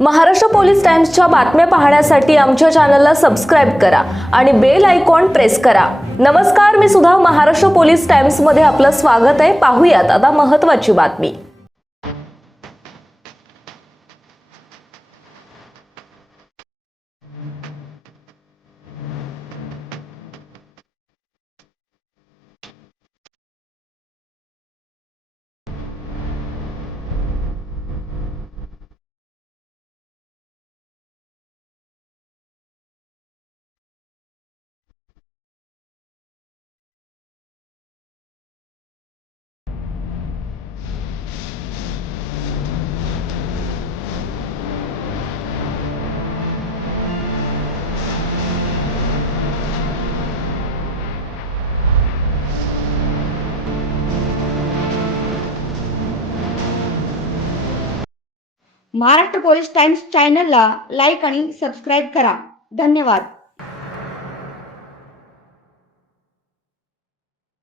Maharashtra police टाइम्सच्या बातम्या पाहण्यासाठी आमच्या चॅनलला सबस्क्राइब करा आणि बेल आयकॉन प्रेस करा। नमस्कार, मी सुधा, महाराष्ट्र पोलीस टाइम्स मध्ये आपलं स्वागत आहे। पाहूयात आता महत्त्वाची बातमी। महाराष्ट्र पोलीस टाइम्स चॅनलला लाईक आणि सबस्क्राईब करा। धन्यवाद।